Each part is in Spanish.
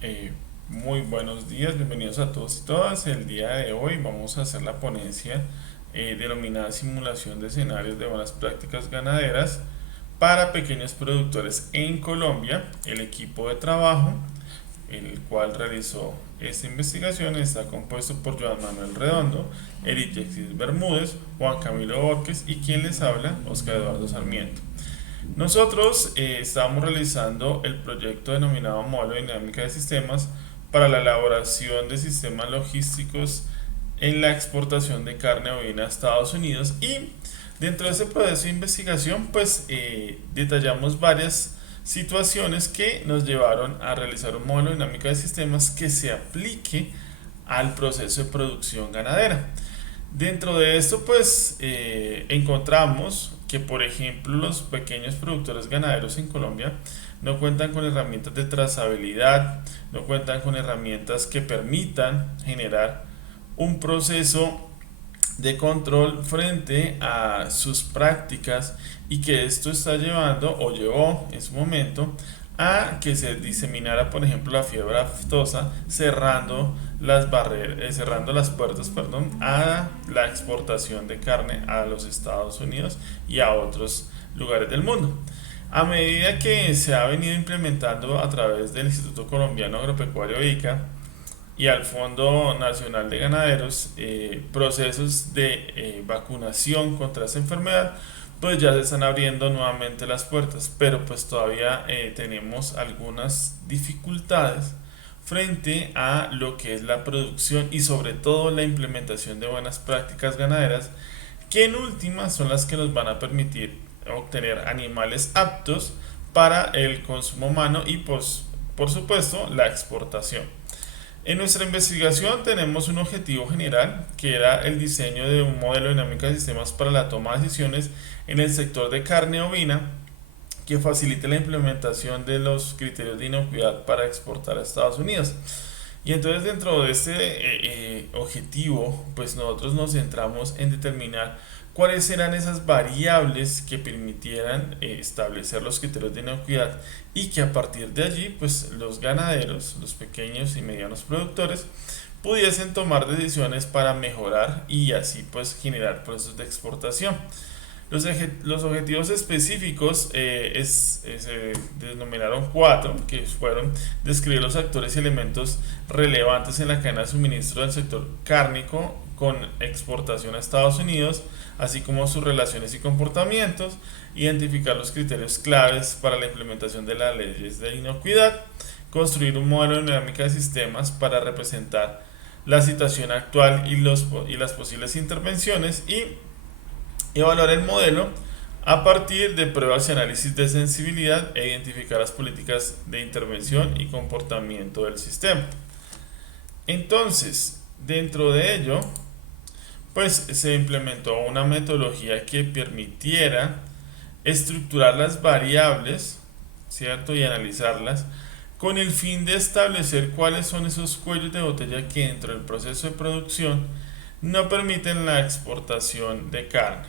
Eh, Muy buenos días, bienvenidos a todos y todas. El día de hoy vamos a hacer la ponencia denominada Simulación de escenarios de buenas prácticas ganaderas para pequeños productores en Colombia. El equipo de trabajo, el cual realizó esta investigación, está compuesto por Joan Manuel Redondo, Eric Alexis Bermúdez, Juan Camilo Borges y quien les habla, Oscar Eduardo Sarmiento. Nosotros estábamos realizando el proyecto denominado Modelo de Dinámica de Sistemas para la elaboración de sistemas logísticos en la exportación de carne bovina a Estados Unidos, y dentro de ese proceso de investigación pues detallamos varias situaciones que nos llevaron a realizar un modelo de dinámica de sistemas que se aplique al proceso de producción ganadera. Dentro de esto, pues encontramos que, por ejemplo, los pequeños productores ganaderos en Colombia no cuentan con herramientas de trazabilidad, no cuentan con herramientas que permitan generar un proceso de control frente a sus prácticas, y que esto está llevando o llevó en su momento a que se diseminara, por ejemplo, la fiebre aftosa, cerrando las barreras, cerrando las puertas, perdón, a la exportación de carne a los Estados Unidos y a otros lugares del mundo. A medida que se ha venido implementando a través del Instituto Colombiano Agropecuario ICA y al Fondo Nacional de Ganaderos, procesos de vacunación contra esta enfermedad, pues ya se están abriendo nuevamente las puertas, pero pues todavía tenemos algunas dificultades frente a lo que es la producción y sobre todo la implementación de buenas prácticas ganaderas, que en últimas son las que nos van a permitir obtener animales aptos para el consumo humano y pues, por supuesto la exportación. En nuestra investigación tenemos un objetivo general, que era el diseño de un modelo dinámico de sistemas para la toma de decisiones en el sector de carne ovina, que facilite la implementación de los criterios de inocuidad para exportar a Estados Unidos. Y entonces, dentro de este objetivo, pues nosotros nos centramos en determinar cuáles eran esas variables que permitieran establecer los criterios de inocuidad, y que a partir de allí pues los ganaderos, los pequeños y medianos productores, pudiesen tomar decisiones para mejorar y así pues generar procesos de exportación. Los objetivos específicos se denominaron cuatro, que fueron describir los actores y elementos relevantes en la cadena de suministro del sector cárnico con exportación a Estados Unidos, así como sus relaciones y comportamientos, identificar los criterios claves para la implementación de las leyes de inocuidad, construir un modelo de dinámica de sistemas para representar la situación actual y las posibles intervenciones, y evaluar el modelo a partir de pruebas y análisis de sensibilidad e identificar las políticas de intervención y comportamiento del sistema. Entonces, dentro de ello, pues se implementó una metodología que permitiera estructurar las variables, ¿cierto? Y analizarlas con el fin de establecer cuáles son esos cuellos de botella que dentro del proceso de producción no permiten la exportación de carne.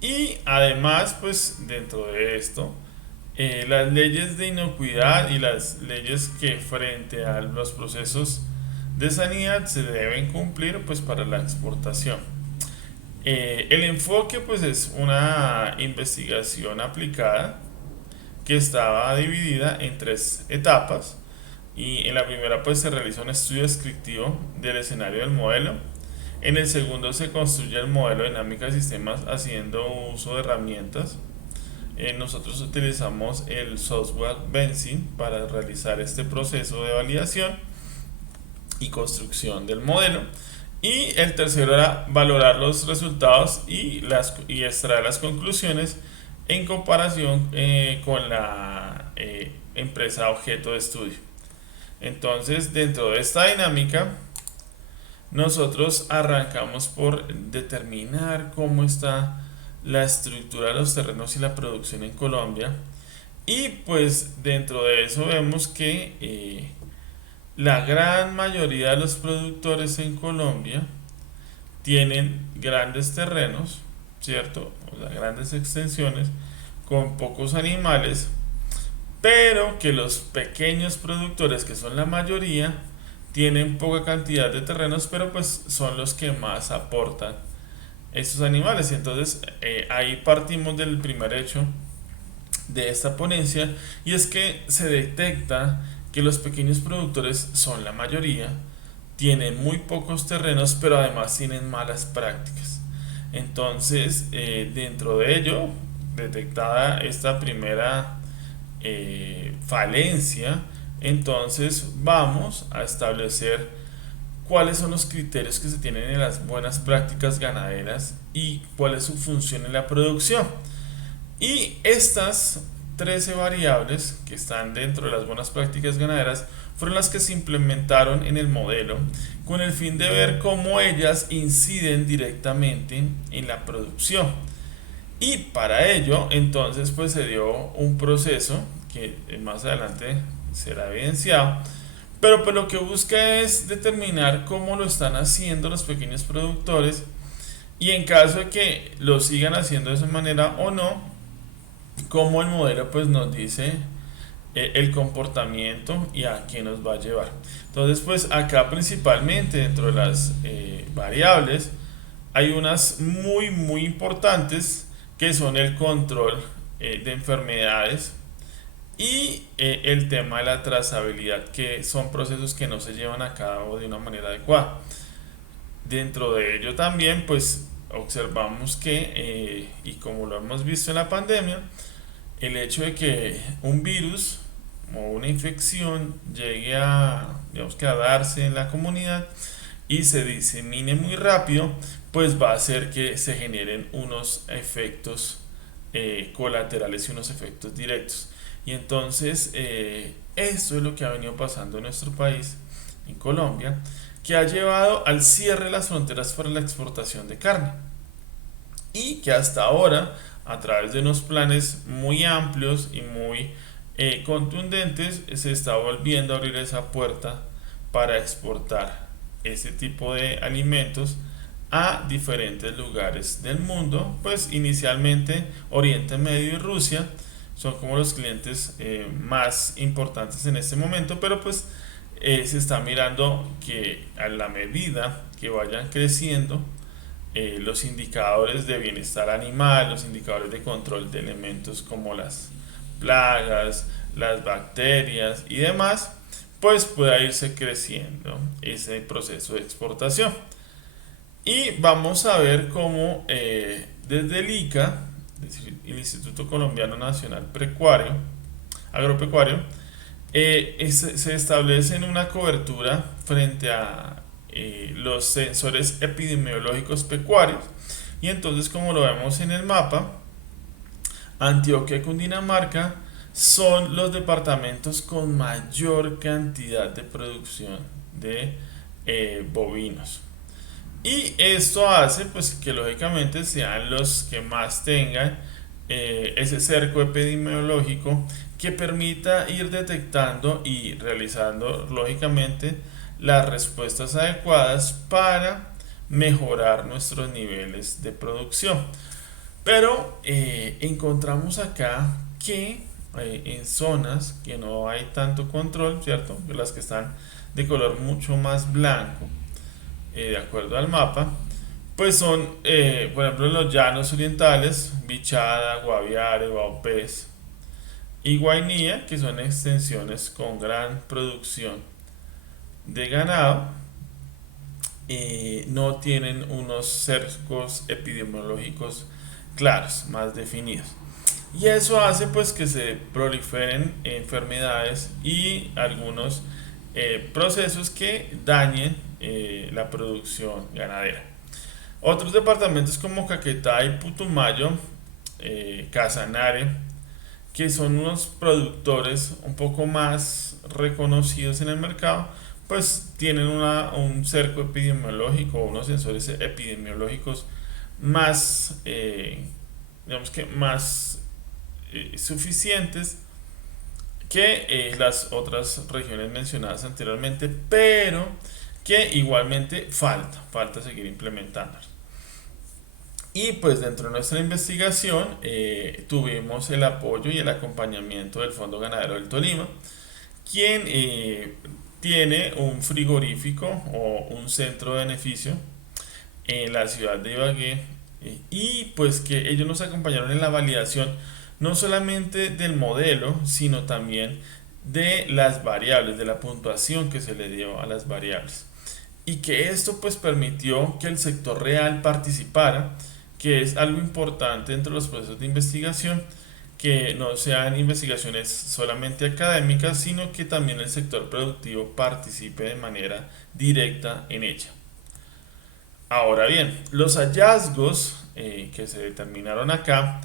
Y además, pues dentro de esto, las leyes de inocuidad y las leyes que frente a los procesos de sanidad se deben cumplir pues para la exportación. El enfoque pues es una investigación aplicada que estaba dividida en tres etapas, y en la primera pues se realiza un estudio descriptivo del escenario del modelo. En el segundo se construye el modelo de dinámica de sistemas haciendo uso de herramientas. Nosotros utilizamos el software Benzin para realizar este proceso de validación y construcción del modelo. Y el tercero era valorar los resultados y extraer las conclusiones en comparación con la empresa objeto de estudio. Entonces, dentro de esta dinámica, nosotros arrancamos por determinar cómo está la estructura de los terrenos y la producción en Colombia. Y pues dentro de eso vemos que la gran mayoría de los productores en Colombia tienen grandes terrenos, ¿cierto? O sea, grandes extensiones con pocos animales, pero que los pequeños productores, que son la mayoría, tienen poca cantidad de terrenos, pero pues son los que más aportan estos animales. Y entonces ahí partimos del primer hecho de esta ponencia, y es que se detecta que los pequeños productores son la mayoría, tienen muy pocos terrenos, pero además tienen malas prácticas. Entonces, dentro de ello, detectada esta primera falencia, entonces vamos a establecer cuáles son los criterios que se tienen en las buenas prácticas ganaderas y cuál es su función en la producción. Y estas 13 variables que están dentro de las buenas prácticas ganaderas fueron las que se implementaron en el modelo con el fin de ver cómo ellas inciden directamente en la producción. Y para ello, entonces, pues se dio un proceso que más adelante será evidenciado, pero pues lo que busca es determinar cómo lo están haciendo los pequeños productores, y en caso de que lo sigan haciendo de esa manera o no, cómo el modelo pues nos dice el comportamiento y a qué nos va a llevar. Entonces pues acá principalmente dentro de las variables hay unas muy importantes, que son el control de enfermedades y el tema de la trazabilidad, que son procesos que no se llevan a cabo de una manera adecuada. Dentro de ello también pues observamos que, y como lo hemos visto en la pandemia, el hecho de que un virus o una infección llegue a, digamos que a darse en la comunidad y se disemine muy rápido, pues va a hacer que se generen unos efectos colaterales y unos efectos directos. Y entonces esto es lo que ha venido pasando en nuestro país, en Colombia, que ha llevado al cierre de las fronteras para la exportación de carne, y que hasta ahora, a través de unos planes muy amplios y muy contundentes, se está volviendo a abrir esa puerta para exportar ese tipo de alimentos a diferentes lugares del mundo. Pues inicialmente Oriente Medio y Rusia son como los clientes más importantes en este momento, pero pues se está mirando que a la medida que vayan creciendo los indicadores de bienestar animal, los indicadores de control de elementos como las plagas, las bacterias y demás, pues pueda irse creciendo ese proceso de exportación. Y vamos a ver cómo desde el ICA, es decir, el Instituto Colombiano Nacional Agropecuario, se establece una cobertura frente a los sensores epidemiológicos pecuarios. Y entonces, como lo vemos en el mapa, Antioquia y Cundinamarca son los departamentos con mayor cantidad de producción de bovinos. Y esto hace pues que lógicamente sean los que más tengan ese cerco epidemiológico que permita ir detectando y realizando lógicamente las respuestas adecuadas para mejorar nuestros niveles de producción. Pero encontramos acá que en zonas que no hay tanto control, ¿cierto? Las que están de color mucho más blanco, de acuerdo al mapa, pues son, por ejemplo, los llanos orientales, Bichada, Guaviare, Vaupés y Guainía, que son extensiones con gran producción de ganado, no tienen unos cercos epidemiológicos claros, más definidos. Y eso hace pues que se proliferen enfermedades y algunos procesos que dañen la producción ganadera. Otros departamentos como Caquetá y Putumayo, Casanare, que son unos productores un poco más reconocidos en el mercado, pues tienen un cerco epidemiológico, unos sensores epidemiológicos más, digamos que más suficientes que las otras regiones mencionadas anteriormente, pero que igualmente falta seguir implementándolos. Y pues dentro de nuestra investigación tuvimos el apoyo y el acompañamiento del Fondo Ganadero del Tolima, quien tiene un frigorífico o un centro de beneficio en la ciudad de Ibagué, y pues que ellos nos acompañaron en la validación no solamente del modelo, sino también de las variables, de la puntuación que se le dio a las variables. Y que esto pues permitió que el sector real participara, que es algo importante dentro de los procesos de investigación, que no sean investigaciones solamente académicas, sino que también el sector productivo participe de manera directa en ella. Ahora bien, los hallazgos que se determinaron acá,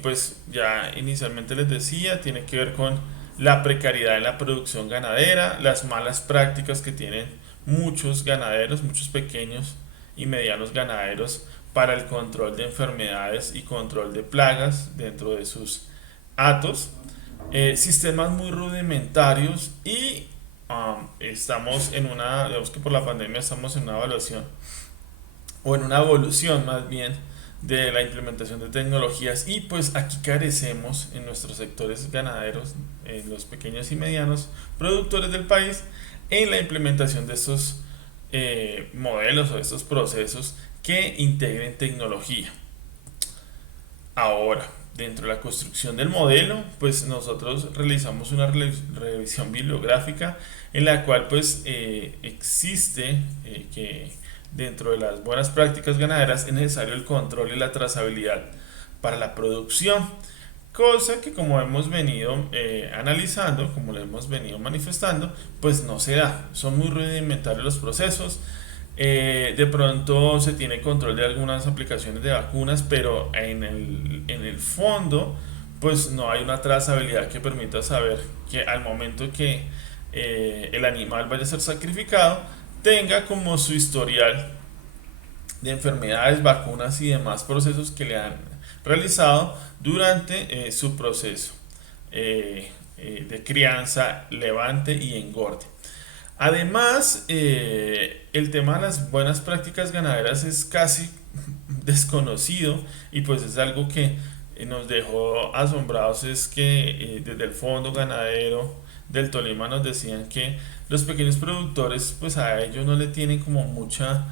pues ya inicialmente les decía, tiene que ver con la precariedad en la producción ganadera, las malas prácticas que tienen muchos ganaderos, muchos pequeños y medianos ganaderos para el control de enfermedades y control de plagas dentro de sus hatos, sistemas muy rudimentarios y estamos en una, digamos que por la pandemia estamos en una evaluación o en una evolución más bien de la implementación de tecnologías, y pues aquí carecemos en nuestros sectores ganaderos, en los pequeños y medianos productores del país, en la implementación de estos modelos o de estos procesos que integren tecnología. Ahora, dentro de la construcción del modelo, pues nosotros realizamos una revisión bibliográfica en la cual pues existe que dentro de las buenas prácticas ganaderas es necesario el control y la trazabilidad para la producción, cosa que como hemos venido analizando, como lo hemos venido manifestando, pues no se da, son muy rudimentarios los procesos. De pronto se tiene control de algunas aplicaciones de vacunas, pero en el fondo pues no hay una trazabilidad que permita saber que al momento que el animal vaya a ser sacrificado, tenga como su historial de enfermedades, vacunas y demás procesos que le han realizado durante su proceso de crianza, levante y engorde. Además, el tema de las buenas prácticas ganaderas es casi desconocido, y pues es algo que nos dejó asombrados, es que desde el Fondo Ganadero del Tolima nos decían que los pequeños productores pues a ellos no le tienen como mucha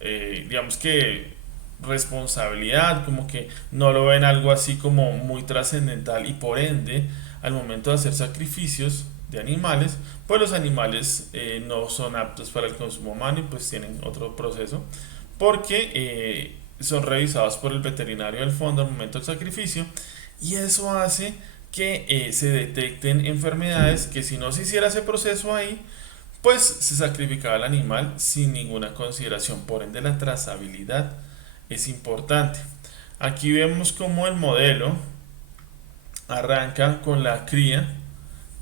digamos que responsabilidad, como que no lo ven algo así como muy trascendental, y por ende al momento de hacer sacrificios de animales, pues los animales no son aptos para el consumo humano y pues tienen otro proceso, porque son revisados por el veterinario del fondo al momento del sacrificio, y eso hace que se detecten enfermedades que si no se hiciera ese proceso ahí, pues se sacrificaba el animal sin ninguna consideración. Por ende la trazabilidad es importante. Aquí vemos como el modelo arranca con la cría,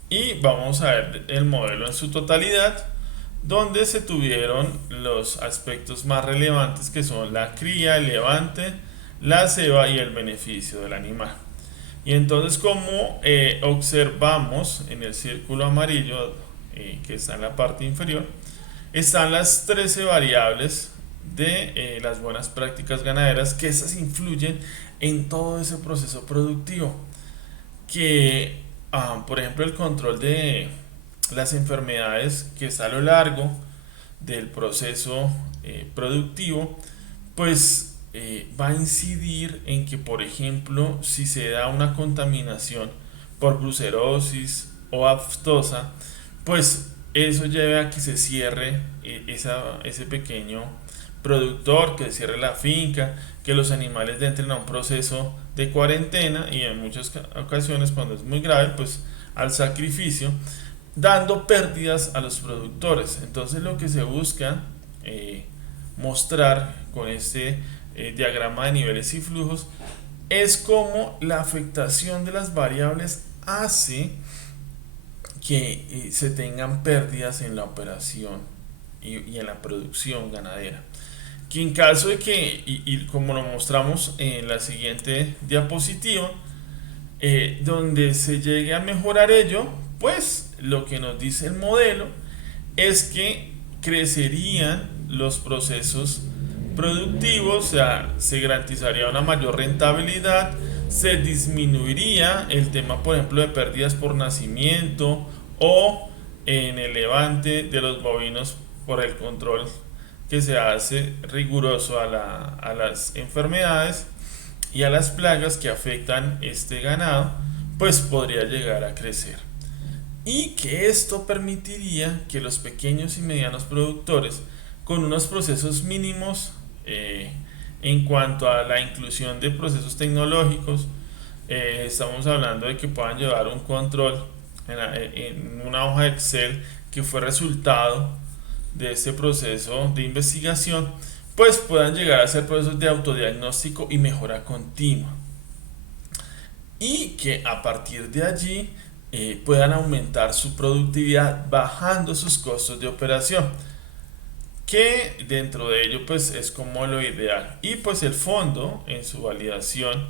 y vamos a ver el modelo en su totalidad, donde se tuvieron los aspectos más relevantes, que son la cría, el levante, la ceba y el beneficio del animal. Y entonces como observamos en el círculo amarillo que está en la parte inferior, están las 13 variables de las buenas prácticas ganaderas, que esas influyen en todo ese proceso productivo, que por ejemplo el control de las enfermedades que está a lo largo del proceso productivo, pues va a incidir en que, por ejemplo, si se da una contaminación por brucelosis o aftosa, pues eso lleva a que se cierre ese pequeño productor, que cierre la finca, que los animales entren a un proceso de cuarentena, y en muchas ocasiones, cuando es muy grave, pues al sacrificio, dando pérdidas a los productores. Entonces lo que se busca mostrar con este diagrama de niveles y flujos es cómo la afectación de las variables hace que se tengan pérdidas en la operación y en la producción ganadera. Que en caso de que, y como lo mostramos en la siguiente diapositiva, donde se llegue a mejorar ello, pues lo que nos dice el modelo es que crecerían los procesos productivo, o sea, se garantizaría una mayor rentabilidad, se disminuiría el tema, por ejemplo, de pérdidas por nacimiento o en el levante de los bovinos por el control que se hace riguroso a las enfermedades y a las plagas que afectan este ganado, pues podría llegar a crecer. Y que esto permitiría que los pequeños y medianos productores, con unos procesos mínimos en cuanto a la inclusión de procesos tecnológicos, estamos hablando de que puedan llevar un control en una hoja de Excel que fue resultado de este proceso de investigación, pues puedan llegar a ser procesos de autodiagnóstico y mejora continua. Y que a partir de allí puedan aumentar su productividad bajando sus costos de operación, que dentro de ello pues es como lo ideal. Y pues el fondo en su validación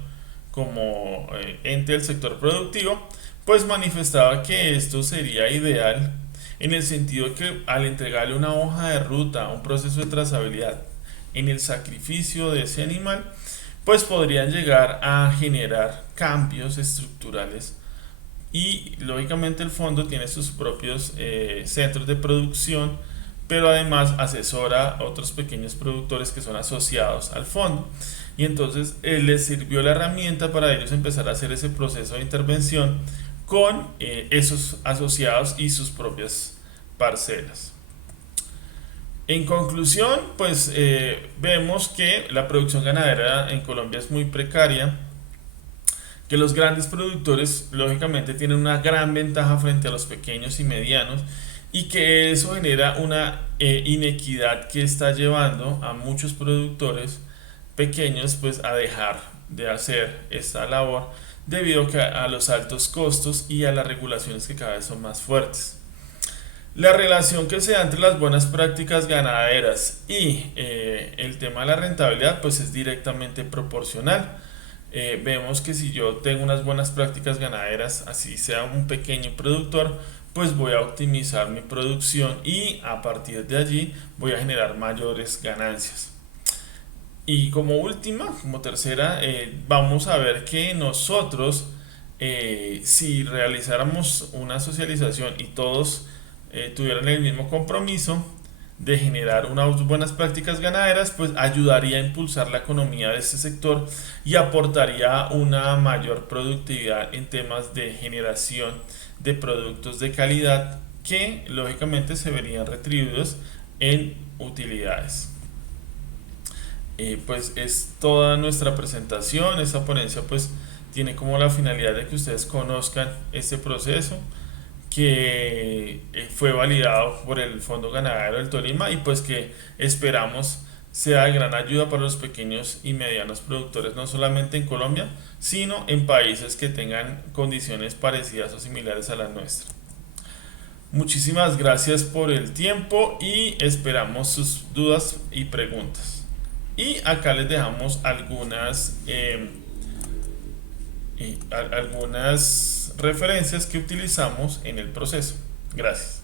como ente del sector productivo pues manifestaba que esto sería ideal en el sentido que al entregarle una hoja de ruta, un proceso de trazabilidad en el sacrificio de ese animal, pues podrían llegar a generar cambios estructurales y lógicamente el fondo tiene sus propios centros de producción, pero además asesora a otros pequeños productores que son asociados al fondo. Y entonces les sirvió la herramienta para ellos empezar a hacer ese proceso de intervención con esos asociados y sus propias parcelas. En conclusión, pues vemos que la producción ganadera en Colombia es muy precaria, que los grandes productores lógicamente tienen una gran ventaja frente a los pequeños y medianos y que eso genera una inequidad que está llevando a muchos productores pequeños pues a dejar de hacer esta labor debido a los altos costos y a las regulaciones que cada vez son más fuertes. La relación que se da entre las buenas prácticas ganaderas y el tema de la rentabilidad pues es directamente proporcional. Vemos que si yo tengo unas buenas prácticas ganaderas, así sea un pequeño productor, pues voy a optimizar mi producción y a partir de allí voy a generar mayores ganancias. Y como última, como tercera, vamos a ver que nosotros, si realizáramos una socialización y todos tuvieran el mismo compromiso de generar unas buenas prácticas ganaderas, pues ayudaría a impulsar la economía de este sector y aportaría una mayor productividad en temas de generación de productos de calidad que lógicamente se verían retribuidos en utilidades. Pues es toda nuestra presentación. Esta ponencia pues tiene como la finalidad de que ustedes conozcan este proceso que fue validado por el Fondo Ganadero del Tolima y pues que esperamos sea de gran ayuda para los pequeños y medianos productores, no solamente en Colombia, sino en países que tengan condiciones parecidas o similares a las nuestras. Muchísimas gracias por el tiempo y esperamos sus dudas y preguntas. Y acá les dejamos algunas referencias que utilizamos en el proceso. Gracias.